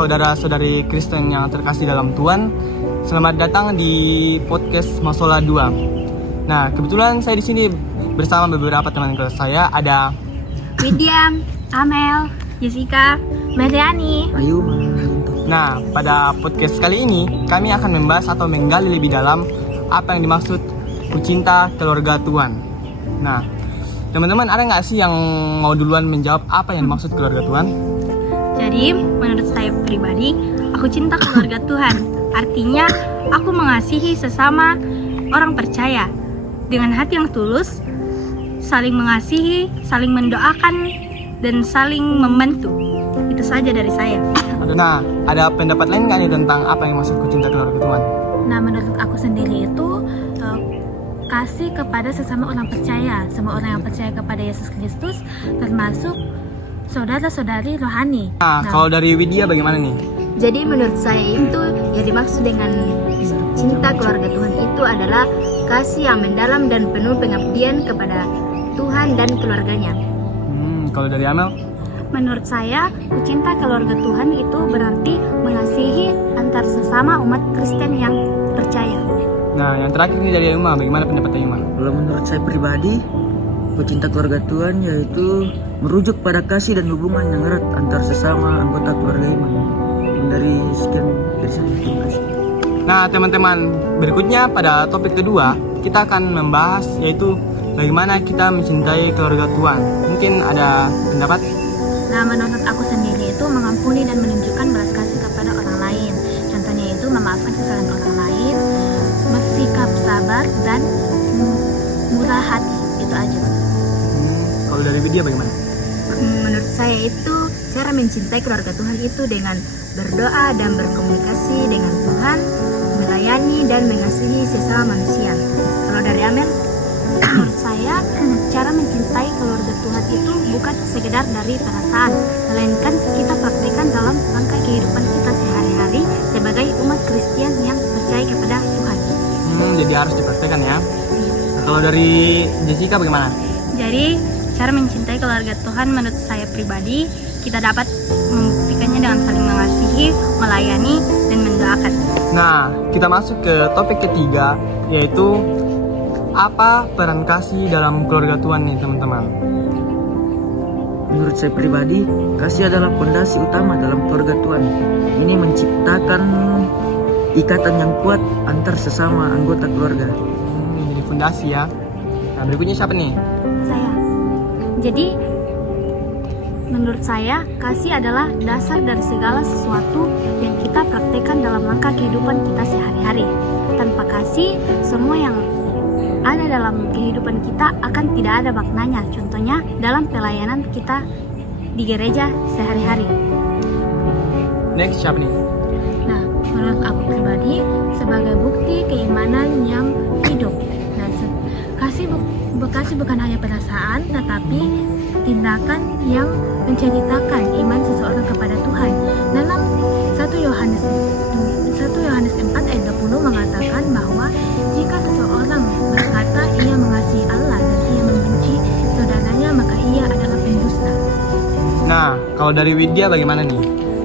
saudara-saudari Kristen yang terkasih dalam Tuhan. Selamat datang di podcast Masola 2. Nah, kebetulan saya di sini bersama beberapa teman kelas saya. Ada Widya, Amel, Jessica, Mariani, Ayu. Nah, pada podcast kali ini kami akan membahas atau menggali lebih dalam apa yang dimaksud kucinta keluarga Tuhan. Nah, teman-teman ada nggak sih yang mau duluan menjawab apa yang dimaksud keluarga Tuhan? Jadi, menurut saya pribadi, aku cinta keluarga Tuhan. Artinya, aku mengasihi sesama orang percaya dengan hati yang tulus, saling mengasihi, saling mendoakan, dan saling membantu. Itu saja dari saya. Nah, ada pendapat lain nggak nih tentang apa yang maksud kucinta keluarga Tuhan? Nah, menurut aku sendiri itu kasih kepada sesama orang percaya, semua orang yang percaya kepada Yesus Kristus, termasuk saudara-saudari rohani. Nah, kalau dari Widya bagaimana nih? Jadi menurut saya itu yang dimaksud dengan cinta keluarga Tuhan itu adalah kasih yang mendalam dan penuh pengabdian kepada Tuhan dan keluarganya. Kalau dari Amel? Menurut saya, cinta keluarga Tuhan itu berarti mengasihi antar sesama umat Kristen yang percaya. Nah, yang terakhir nih dari Uma, bagaimana pendapatnya Uma? Kalau menurut saya pribadi, kucinta keluarga Tuhan yaitu merujuk pada kasih dan hubungan yang erat antar sesama anggota keluarga iman. Dari sekian dari saya, terima kasih. Nah, teman-teman, berikutnya pada topik kedua kita akan membahas yaitu bagaimana kita mencintai keluarga Tuhan. Mungkin ada pendapat? Nah, menurut aku sendiri itu mengampuni dan menunjukkan belas kasih kepada orang lain. Contohnya itu memaafkan kesalahan orang lain, bersikap sabar dan murah hati. Itu aja. Kalau dari Widya bagaimana? Menurut saya itu cara mencintai keluarga Tuhan itu dengan berdoa dan berkomunikasi dengan Tuhan, melayani dan mengasihi sesama manusia. Kalau dari Amel? Menurut saya, cara mencintai keluarga Tuhan itu bukan sekedar dari perasaan, melainkan kita praktikkan dalam langkah kehidupan kita sehari-hari sebagai umat Kristen yang percaya kepada Tuhan. Jadi harus dipraktekkan ya. Kalau dari Jessica bagaimana? Jadi, cara mencintai keluarga Tuhan menurut saya pribadi, kita dapat membuktikannya dengan saling mengasihi, melayani, dan mendoakan. Nah, kita masuk ke topik ketiga, yaitu apa peran kasih dalam keluarga Tuhan nih teman-teman? Menurut saya pribadi, kasih adalah fondasi utama dalam keluarga Tuhan. Ini menciptakan ikatan yang kuat antar sesama anggota keluarga. Jadi fondasi ya. Nah, berikutnya siapa nih? Saya. Jadi, menurut saya, kasih adalah dasar dari segala sesuatu yang kita praktekkan dalam langkah kehidupan kita sehari-hari. Tanpa kasih, semua yang ada dalam kehidupan kita akan tidak ada maknanya. Contohnya dalam pelayanan kita di gereja sehari-hari. Next siapa nih? Nah, menurut aku pribadi sebagai bukti keimanan yang hidup. Nah, kasih bukan hanya perasaan, tetapi tindakan yang menceritakan iman seseorang kepada Tuhan. Dalam 1 Yohanes 4 ayat 20 mengatakan bahwa jika seseorang berkata ia mengasihi Allah dan ia membenci saudaranya, maka ia adalah pendusta. Nah, kalau dari Widya bagaimana nih?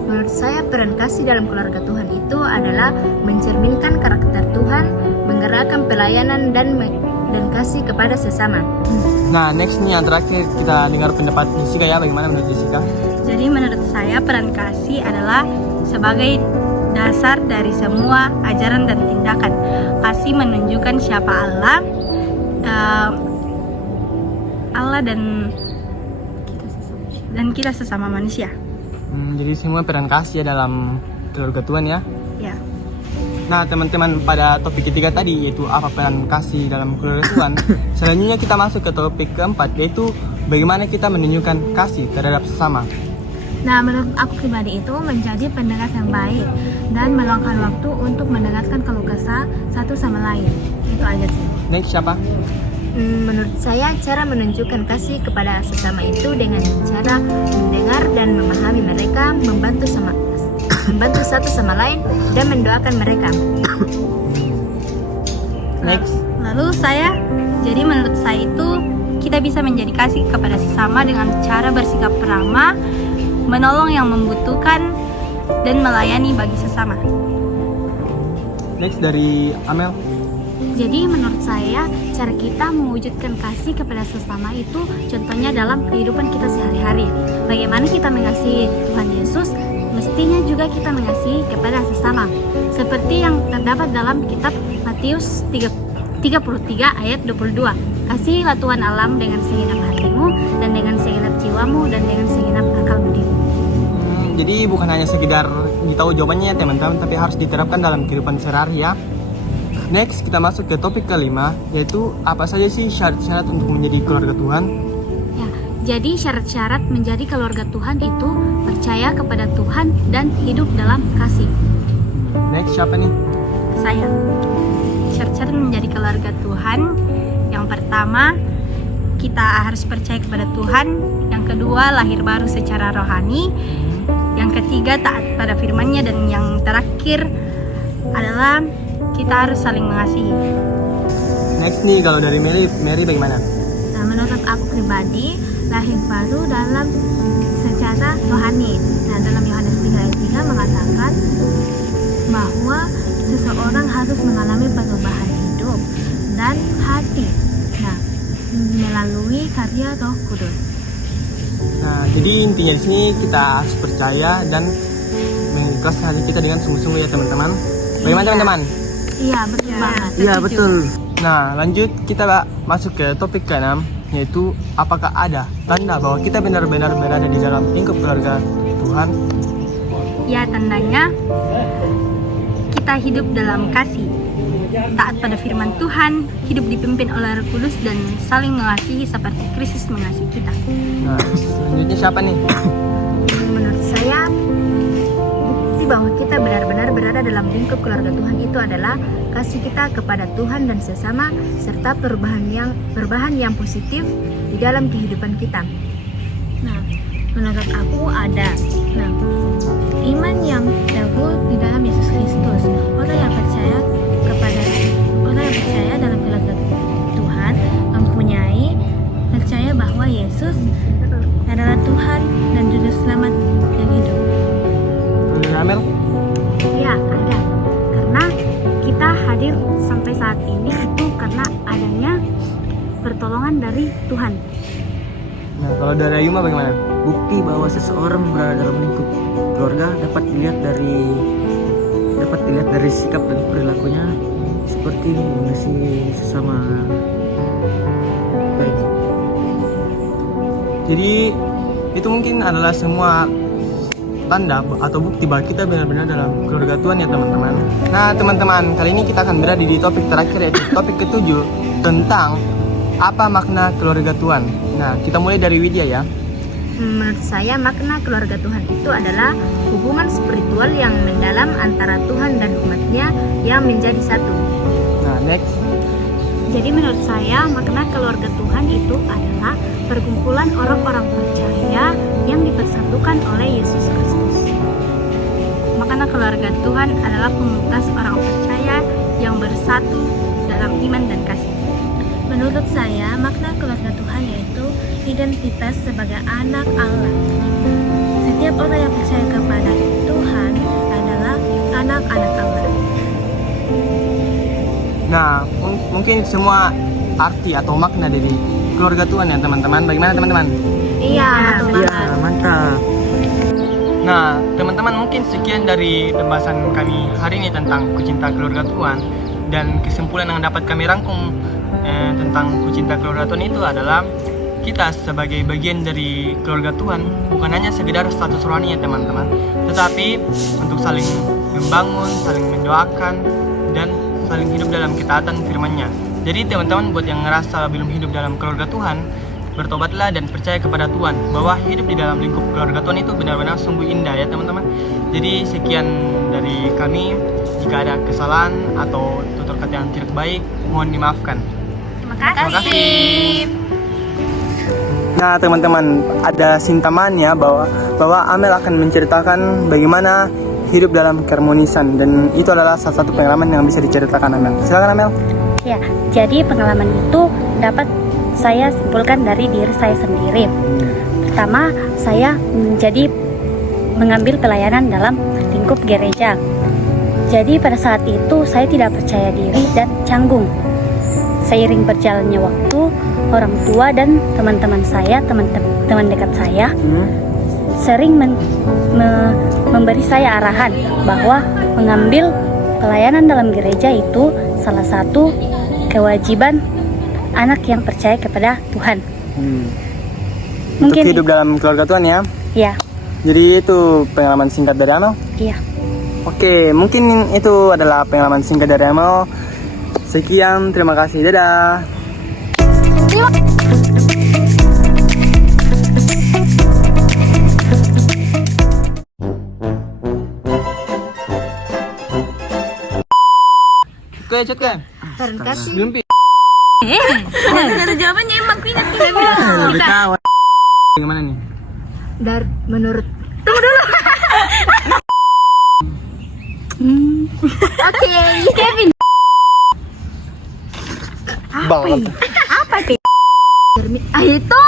Menurut saya peran kasih dalam keluarga Tuhan itu adalah mencerminkan karakter Tuhan, menggerakkan pelayanan dan kasih kepada sesama. Nah, next nih yang terakhir kita dengar pendapat Jessica ya. Bagaimana menurut Jessica? Jadi menurut saya peran kasih adalah sebagai dasar dari semua ajaran dan tindakan. Kasih menunjukkan siapa Allah, dan kita sesama manusia. Jadi semua peran kasih ya dalam keluarga Tuhan ya. Ya. Nah, teman-teman, pada topik ketiga tadi yaitu apa peran kasih dalam keluarga Tuhan. Selanjutnya kita masuk ke topik keempat, yaitu bagaimana kita menunjukkan kasih terhadap sesama. Nah, menurut aku pribadi itu menjadi pendengar yang baik dan meluangkan waktu untuk mendengarkan keluh kesah satu sama lain. Itu aja sih. Next siapa? Menurut saya cara menunjukkan kasih kepada sesama itu dengan cara mendengar dan memahami mereka, membantu satu sama lain dan mendoakan mereka. Next. Lalu jadi menurut saya itu kita bisa menjadi kasih kepada sesama dengan cara bersikap ramah, menolong yang membutuhkan, dan melayani bagi sesama. Next dari Amel. Jadi menurut saya cara kita mewujudkan kasih kepada sesama itu contohnya dalam kehidupan kita sehari-hari. Bagaimana kita mengasihi Tuhan Yesus, mestinya juga kita mengasihi kepada sesama. Seperti yang terdapat dalam kitab Matius 33 ayat 22. Kasihilah Tuhan Allahmu dengan segenap hatimu dan dengan segenap jiwamu dan dengan segenap akal budimu. Jadi bukan hanya sekedar tahu jawabannya ya teman-teman, tapi harus diterapkan dalam kehidupan sehari-hari ya. Next kita masuk ke topik kelima, yaitu apa saja sih syarat-syarat untuk menjadi keluarga Tuhan? Ya, jadi syarat-syarat menjadi keluarga Tuhan itu percaya kepada Tuhan dan hidup dalam kasih. Next siapa nih? Saya. Syarat-syarat menjadi keluarga Tuhan, yang pertama kita harus percaya kepada Tuhan, yang kedua lahir baru secara rohani, yang ketiga taat pada firman-Nya, dan yang terakhir adalah kita harus saling mengasihi. Next nih kalau dari Mary bagaimana? Nah, menurut aku pribadi, lahir baru dalam secara rohani. Nah, dalam Yohanes 3 ayat 3 mengatakan bahwa seseorang harus mengalami perubahan hidup dan hati. Nah, melalui karya Roh Kudus. Nah, jadi intinya di sini kita harus percaya dan mengikhlaskan hati kita dengan sungguh-sungguh ya teman-teman. Bagaimana teman-teman? Iya, betul banget. Iya Setuju. betul. Nah, lanjut kita masuk ke topik ke-6, yaitu apakah ada tanda bahwa kita benar-benar berada di dalam lingkup keluarga Tuhan? Ya, tandanya kita hidup dalam kasih, taat pada firman Tuhan, hidup dipimpin oleh Roh Kudus, dan saling mengasihi seperti Kristus mengasihi kita. Nah, selanjutnya siapa nih? Menurut saya, bukti bahwa kita benar-benar berada dalam lingkup keluarga Tuhan itu adalah kasih kita kepada Tuhan dan sesama, serta perubahan yang positif di dalam kehidupan kita. Nah, menurut aku ada. Nah, iman yang teguh di dalam Yesus Kristus. Orang yang percaya dalam keluarga Tuhan mempunyai percaya bahwa Yesus adalah Tuhan dan Juru Selamat yang hidup. Dari Amel? Ya, ada. Karena kita hadir sampai saat ini itu karena adanya pertolongan dari Tuhan. Nah, kalau dari Ayuma bagaimana? Bukti bahwa seseorang berada dalam lingkup keluarga dapat dilihat dari sikap dan perilakunya, seperti mengasihi sesama baik. Jadi itu mungkin adalah semua tanda atau bukti bahwa kita benar-benar dalam keluarga Tuhan ya teman-teman. Nah teman-teman, kali ini kita akan berada di topik terakhir, yaitu topik ke-7 tentang apa makna keluarga Tuhan. Nah kita mulai dari Widya ya. Menurut saya, makna keluarga Tuhan itu adalah hubungan spiritual yang mendalam antara Tuhan dan umatnya yang menjadi satu. Nah next. Jadi menurut saya makna keluarga Tuhan itu adalah perkumpulan orang-orang percaya yang dipersatukan oleh Yesus Kristus. Makna keluarga Tuhan adalah komunitas orang percaya yang bersatu dalam iman dan kasih. Menurut saya makna keluarga Tuhan yaitu identitas sebagai anak Allah. Setiap orang yang percaya kepada Tuhan adalah anak-anak Allah. Nah mungkin semua arti atau makna dari keluarga Tuhan ya teman-teman. Bagaimana teman-teman? Iya, betul Iya, banget. mantap. Nah teman-teman, mungkin sekian dari pembahasan kami hari ini tentang Kucinta Keluarga Tuhan. Dan kesimpulan yang dapat kami rangkum tentang Kucinta Keluarga Tuhan itu adalah kita sebagai bagian dari keluarga Tuhan bukan hanya sekedar status rohani ya teman-teman, tetapi untuk saling membangun, saling mendoakan, dan saling hidup dalam ketaatan firman-Nya. Jadi teman-teman, buat yang ngerasa belum hidup dalam keluarga Tuhan, bertobatlah dan percaya kepada Tuhan bahwa hidup di dalam lingkup keluarga Tuhan itu benar-benar sungguh indah ya teman-teman. Jadi sekian dari kami. Jika ada kesalahan atau tutur kata yang tidak baik, mohon dimaafkan. Terima Terima kasih. kasih. Nah teman-teman, ada sintamannya bahwa Amel akan menceritakan bagaimana hidup dalam keharmonisan, dan itu adalah salah satu pengalaman yang bisa diceritakan Amel. Silakan Amel. Ya, jadi pengalaman itu dapat saya simpulkan dari diri saya sendiri. Pertama, saya mengambil pelayanan dalam lingkup lingkup gereja. Jadi pada saat itu saya tidak percaya diri dan canggung. Seiring berjalannya waktu, orang tua dan teman-teman saya, teman dekat saya, sering memberi saya arahan bahwa mengambil pelayanan dalam gereja itu salah satu kewajiban anak yang percaya kepada Tuhan. Untuk hidup dalam keluarga Tuhan ya. Ya, Jadi itu pengalaman singkat dari Amel. iya. Oke, mungkin itu adalah pengalaman singkat dari Amel. Sekian, terima kasih. Dadah. Oke, cut kan? Karena kasih Belum pi. Ada jawabannya emang ingat kita Lebih tahu. Gimana nih? menurut Oke, Kevin. Banget. Itu